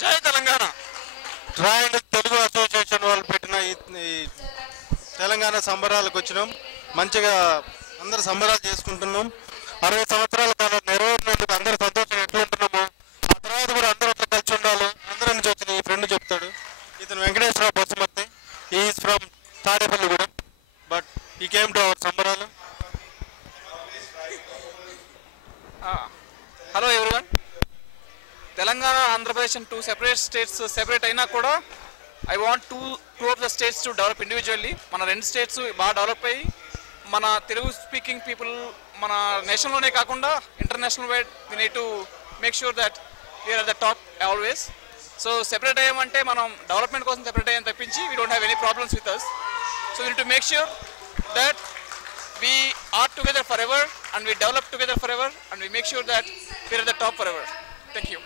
జై Telangana. Triangle Telugu association వాళ్ళు పెట్టిన ఈ తెలంగాణ సంబరాలకు వచ్చినాం. మంచిగా అందరు సంబరాలు చేసుకుంటున్నాం. 60 సంవత్సరాల కాలం నెరవేరినందుకు అందరూ సంతోషంగా ఎట్లా ఉంటున్నాము. ఆ తర్వాత కూడా అందరూ అట్లా కలిసి ఉండాలి. అందరి నుంచి వచ్చిన ఈ ఫ్రెండ్ చెప్తాడు. ఇతను Venkateswara Rao Basumathi. Is from Tadepalligudem, but he came to our సంబరాలు. Hello everyone. Telangana, Andhra Pradesh and 2 separate states separate అయినా కూడా I want two of the states to develop individually. మన 2 states బాగా డెవలప్ అయ్యి మన తెలుగు స్పీకింగ్ పీపుల్ మన నేషన్లోనే కాకుండా international wide we need to make sure that we are at the top always. So separate అయ్యామంటే మనం డెవలప్మెంట్ కోసం సెపరేట్ అయ్యాం తప్పించి we don't have any problems with us. So we need to make sure that we are together forever and we develop together forever and we make sure that we are at the top forever. Thank you.